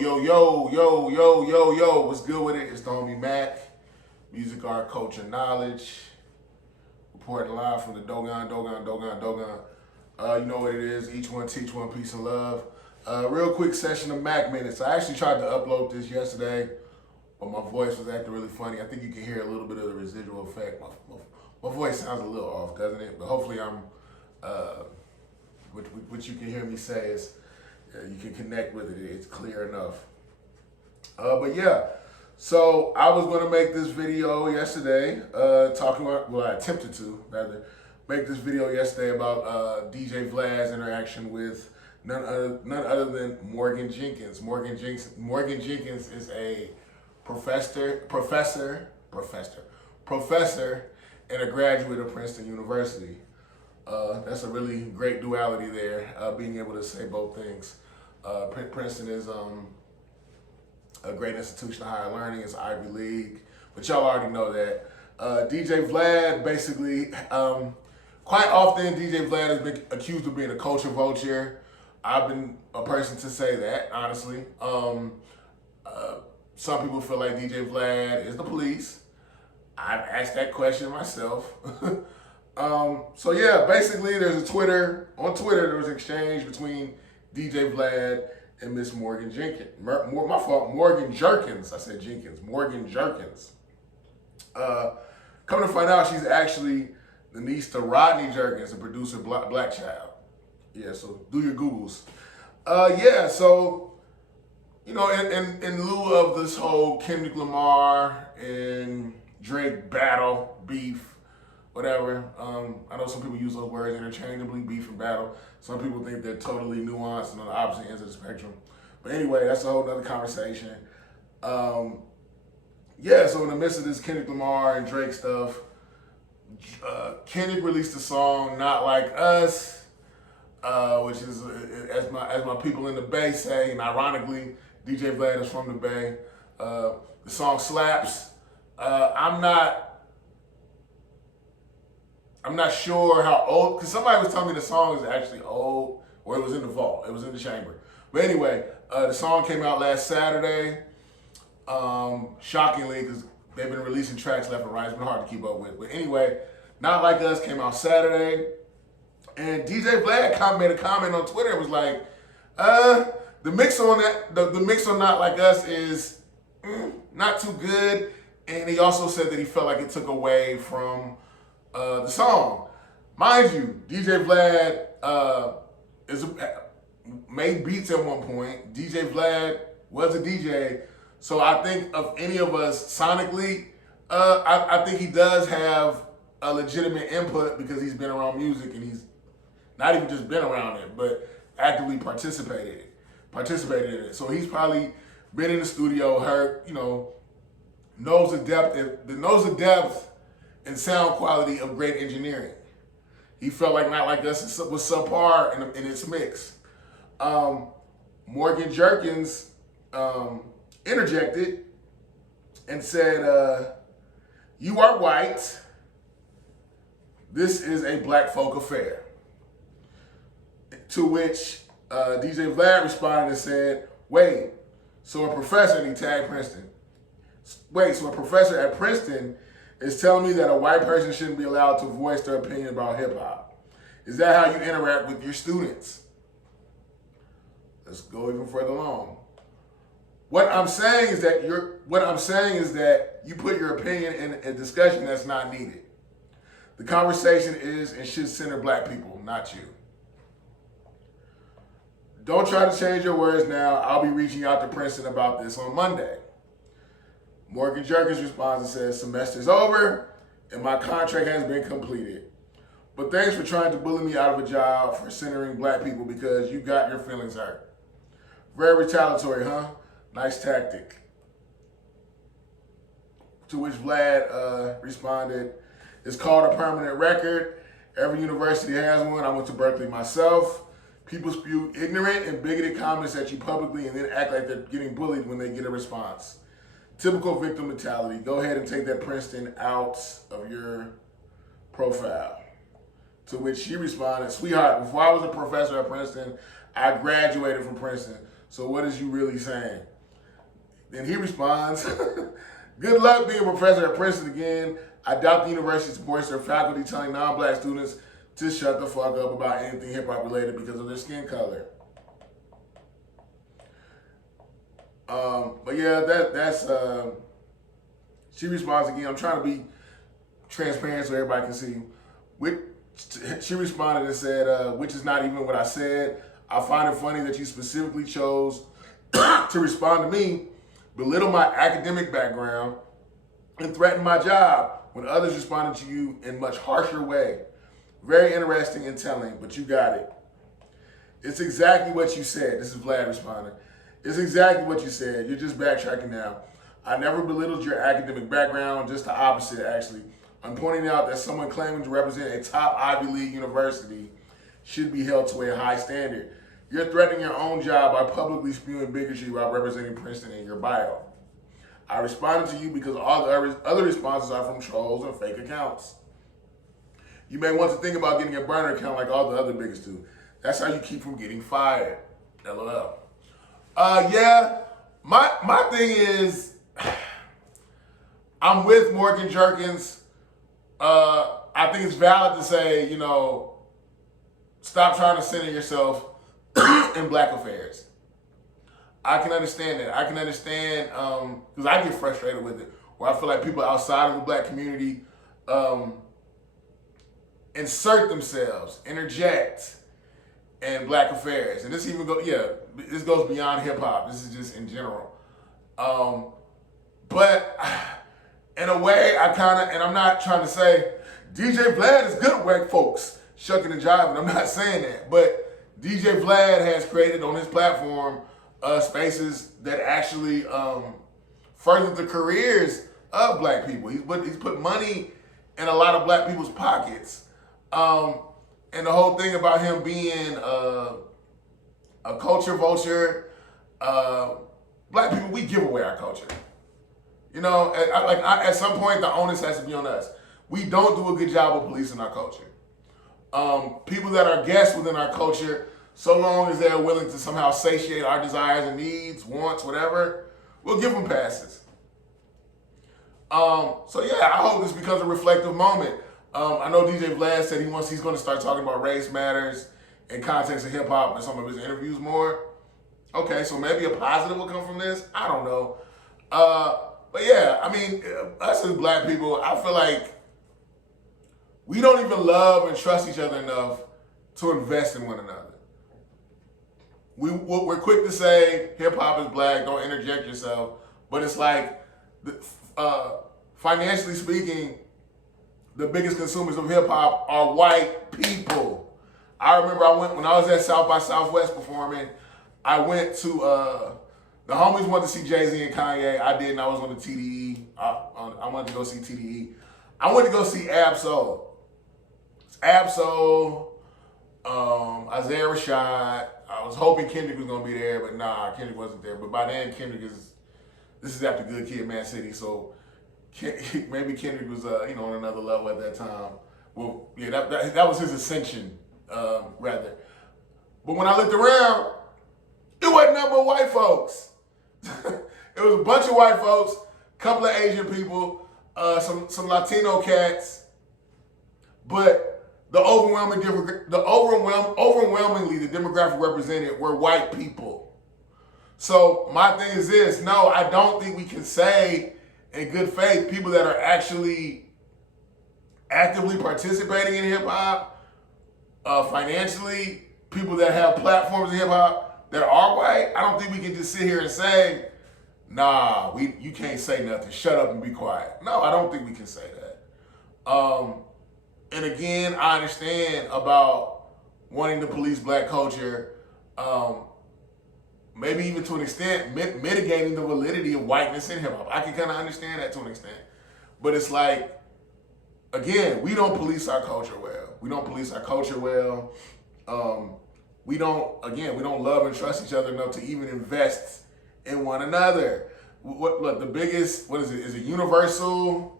Yo, what's good with it? It's the homie Mac, music, art, culture, knowledge, reporting live from the Dogon. You know what it is, each one teach one, peace and love. Real quick session of Mac minutes. I actually tried to upload this yesterday, but my voice was acting really funny. I think you can hear a little bit of the residual effect. My voice sounds a little off, doesn't it? But hopefully what you can hear me say is, you can connect with it. It's clear enough. But yeah, so I was going to make this video yesterday, I attempted to, rather, make this video yesterday about DJ Vlad's interaction with none other than Morgan Jenkins. Morgan Jenkins is a professor and a graduate of Princeton University. That's a really great duality there, being able to say both things. Princeton is a great institution of higher learning. It's Ivy League, but y'all already know that. DJ Vlad, basically, quite often DJ Vlad has been accused of being a culture vulture. I've been a person to say that, honestly. Some people feel like DJ Vlad is the police. I've asked that question myself. So yeah, basically on Twitter there was an exchange between DJ Vlad and Miss Morgan Jenkins. Morgan Jerkins. I said Jenkins. Morgan Jerkins. Come to find out, she's actually the niece to Rodney Jerkins, the producer Black Child. Yeah, so do your Googles. Yeah, so, you know, in lieu of this whole Kendrick Lamar and Drake battle, beef, whatever. I know some people use those words interchangeably, beef and battle. Some people think they're totally nuanced and on the opposite ends of the spectrum. But anyway, that's a whole other conversation. Yeah, so in the midst of this Kendrick Lamar and Drake stuff, Kendrick released a song, Not Like Us, which is, as my people in the Bay say, and ironically, DJ Vlad is from the Bay. The song slaps. I'm not sure how old, because somebody was telling me the song is actually old, or it was in the vault, it was in the chamber. But anyway, the song came out last Saturday, shockingly, because they've been releasing tracks left and right. It's been hard to keep up with. But anyway, Not Like Us came out Saturday, and DJ Vlad made a comment on Twitter. It was like, the mix on Not Like Us is not too good, and he also said that he felt like it took away from the song. Mind you, DJ Vlad made beats at one point. DJ Vlad was a DJ, so I think of any of us sonically, I think he does have a legitimate input because he's been around music and he's not even just been around it, but actively participated in it. So he's probably been in the studio, heard, you know, knows the depth and sound quality of great engineering. He felt like Not Like Us was subpar in its mix. Morgan Jerkins interjected and said, you are white. This is a black folk affair. To which DJ Vlad responded and said, wait, so a professor, and he tagged Princeton. Wait, so a professor at Princeton is telling me that a white person shouldn't be allowed to voice their opinion about hip hop. Is that how you interact with your students? Let's go even further along. What I'm saying is that you put your opinion in a discussion that's not needed. The conversation is and should center black people, not you. Don't try to change your words now. I'll be reaching out to Princeton about this on Monday. Morgan Jerkins responds and says, semester's over and my contract has been completed. But thanks for trying to bully me out of a job for centering black people because you got your feelings hurt. Very retaliatory, huh? Nice tactic. To which Vlad responded, it's called a permanent record. Every university has one. I went to Berkeley myself. People spew ignorant and bigoted comments at you publicly and then act like they're getting bullied when they get a response. Typical victim mentality. Go ahead and take that Princeton out of your profile. To which she responded, sweetheart, before I was a professor at Princeton, I graduated from Princeton. So what is you really saying? Then he responds, good luck being a professor at Princeton again. I doubt the university supports their faculty telling non-black students to shut the fuck up about anything hip-hop related because of their skin color. But yeah, that's she responds again. I'm trying to be transparent so everybody can see. She responded and said, which is not even what I said. I find it funny that you specifically chose to respond to me, belittle my academic background, and threaten my job when others responded to you in much harsher way. Very interesting and telling, but you got it. It's exactly what you said. This is Vlad responding. It's exactly what you said. You're just backtracking now. I never belittled your academic background, just the opposite, actually. I'm pointing out that someone claiming to represent a top Ivy League university should be held to a high standard. You're threatening your own job by publicly spewing bigotry while representing Princeton in your bio. I responded to you because all the other responses are from trolls and fake accounts. You may want to think about getting a burner account like all the other bigots do. That's how you keep from getting fired. LOL. Yeah, my thing is, I'm with Morgan Jerkins. I think it's valid to say, you know, stop trying to center yourself in black affairs. I can understand that. I can understand, because I get frustrated with it, where I feel like people outside of the black community insert themselves, interject in black affairs. And this even this goes beyond hip hop. This is just in general. But in a way, and I'm not trying to say, DJ Vlad is good at white folks shucking and jiving. I'm not saying that. But DJ Vlad has created on his platform spaces that actually further the careers of black people. He's put money in a lot of black people's pockets. And the whole thing about him being a culture vulture, black people, we give away our culture. You know, at some point, the onus has to be on us. We don't do a good job of policing our culture. People that are guests within our culture, so long as they're willing to somehow satiate our desires and needs, wants, whatever, we'll give them passes. So yeah, I hope this becomes a reflective moment. I know DJ Vlad said he's going to start talking about race matters in context of hip hop in some of his interviews more. Okay, so maybe a positive will come from this. I don't know. But yeah, I mean, us as black people, I feel like we don't even love and trust each other enough to invest in one another. We're quick to say hip hop is black, don't interject yourself, but it's like, financially speaking, the biggest consumers of hip hop are white people. I remember when I was at South by Southwest performing, I went to, the homies wanted to see Jay-Z and Kanye. I didn't. I was on the TDE. I wanted to go see TDE. I went to go see Absol. Absol, Isaiah Rashad. I was hoping Kendrick was going to be there, but nah, Kendrick wasn't there. But by then, this is after Good Kid, Mad City, so maybe Kendrick was, on another level at that time. Well, yeah, that was his ascension, rather. But when I looked around, it wasn't nothing but white folks. It was a bunch of white folks, a couple of Asian people, some Latino cats, but overwhelmingly the demographic represented were white people. So my thing is this: no, I don't think we can say in good faith people that are actually actively participating in hip hop, financially, people that have platforms in hip hop that are white. I don't think we can just sit here and say, nah, you can't say nothing. Shut up and be quiet. No, I don't think we can say that. And again, I understand about wanting to police black culture, maybe even to an extent mitigating the validity of whiteness in hip hop. I can kind of understand that to an extent. But it's like, again, we don't police our culture well. We don't police our culture well. We don't love and trust each other enough to even invest in one another. Look, the biggest, is it Universal?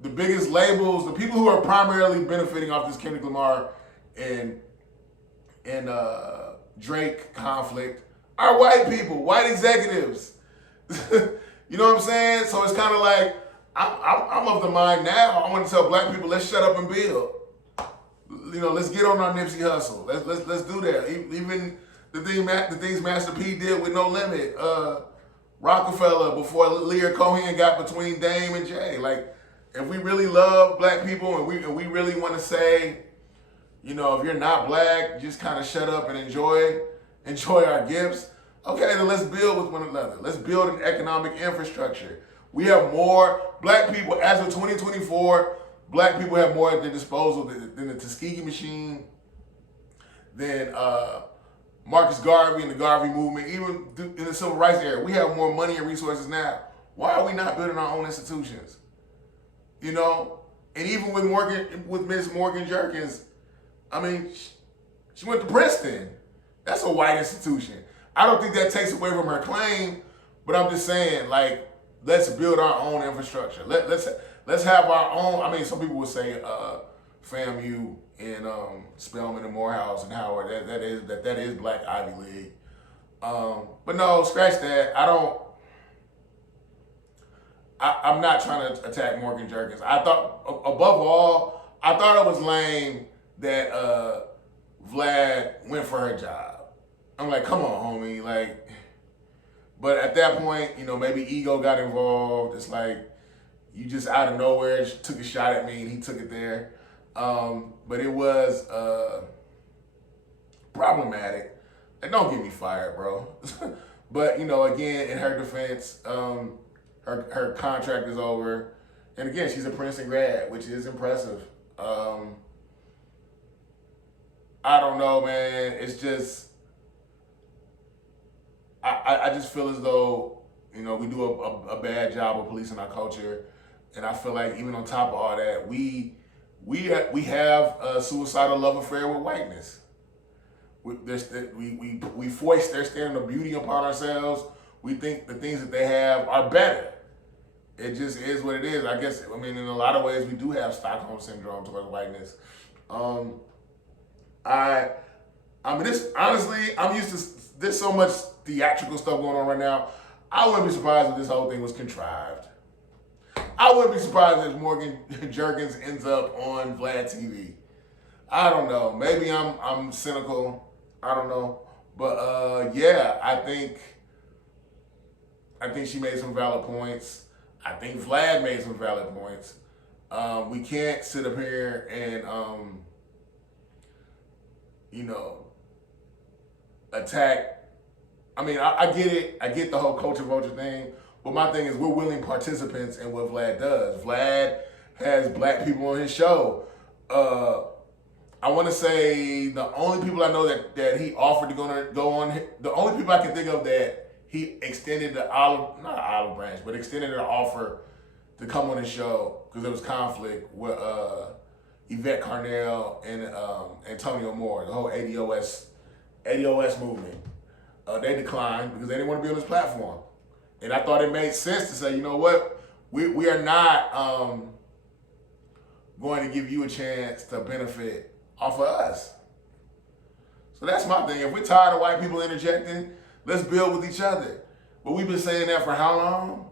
The biggest labels, the people who are primarily benefiting off this Kendrick Lamar and and Drake conflict are white people, white executives. You know what I'm saying? So it's kind of like, I'm of the mind now, I want to tell black people, let's shut up and build. You know, let's get on our Nipsey hustle. Let's do that. Even the things Master P did with No Limit, Rockefeller, before Lear Cohen got between Dame and Jay. Like, if we really love black people and we really want to say, you know, if you're not black, just kind of shut up and enjoy our gifts. Okay, then let's build with one another. Let's build an economic infrastructure. We have more black people, as of 2024, black people have more at their disposal than the Tuskegee machine, than Marcus Garvey and the Garvey movement, even in the civil rights era. We have more money and resources now. Why are we not building our own institutions? You know? And even with Miss Morgan Jerkins, I mean, she went to Princeton. That's a white institution. I don't think that takes away from her claim, but I'm just saying, like, let's build our own infrastructure. Let's have our own. I mean, some people would say FAMU and Spelman and Morehouse and Howard. That is Black Ivy League. But no, scratch that. I'm not trying to attack Morgan Jerkins. I thought, above all, I thought it was lame that Vlad went for her job. I'm like, come on, homie. Like, but at that point, you know, maybe ego got involved. It's like, you just out of nowhere took a shot at me and he took it there. But it was problematic. And don't get me fired, bro. But, you know, again, in her defense, her contract is over. And again, she's a Princeton grad, which is impressive. I don't know, man. It's just, I just feel as though, you know, we do a bad job of policing our culture. And I feel like even on top of all that, we have a suicidal love affair with whiteness. We foist their standard of beauty upon ourselves. We think the things that they have are better. It just is what it is. I guess, I mean, in a lot of ways, we do have Stockholm syndrome towards whiteness. I mean, this, honestly, I'm used to, there's so much theatrical stuff going on right now. I wouldn't be surprised if this whole thing was contrived. I wouldn't be surprised if Morgan Jerkins ends up on Vlad TV. I don't know. Maybe I'm cynical. I don't know. But yeah, I think she made some valid points. I think Vlad made some valid points. We can't sit up here and you know, attack. I mean, I get it. I get the whole culture vulture thing. But my thing is, we're willing participants in what Vlad does. Vlad has black people on his show. I want to say the only people I know that he offered to go on, the only people I can think of that he extended the not olive branch, but extended an offer to come on his show because there was conflict with Yvette Carnell and Antonio Moore, the whole ADOS movement. They declined because they didn't want to be on his platform. And I thought it made sense to say, you know what, we are not going to give you a chance to benefit off of us. So that's my thing. If we're tired of white people interjecting, let's build with each other. But we've been saying that for how long?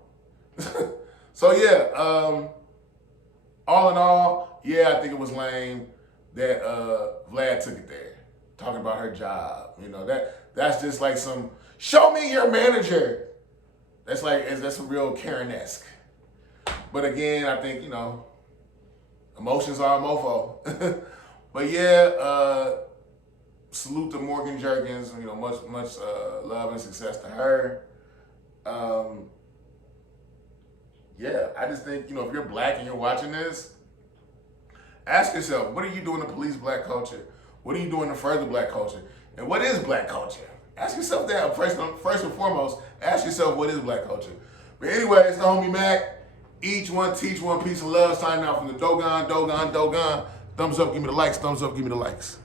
So yeah, all in all, yeah, I think it was lame that Vlad took it there, talking about her job. You know, that's just like some, show me your manager. That's some real Karen-esque. But again, I think, you know, emotions are a mofo. But yeah, salute to Morgan Jerkins. You know, much love and success to her. Yeah, I just think, you know, if you're black and you're watching this, ask yourself, what are you doing to police black culture? What are you doing to further black culture? And what is black culture? Ask yourself that first and foremost. Ask yourself, what is black culture? But anyway, it's the homie Mac. Each one, teach one, peace and love. Signing out from the Dogon. Thumbs up, give me the likes. Thumbs up, give me the likes.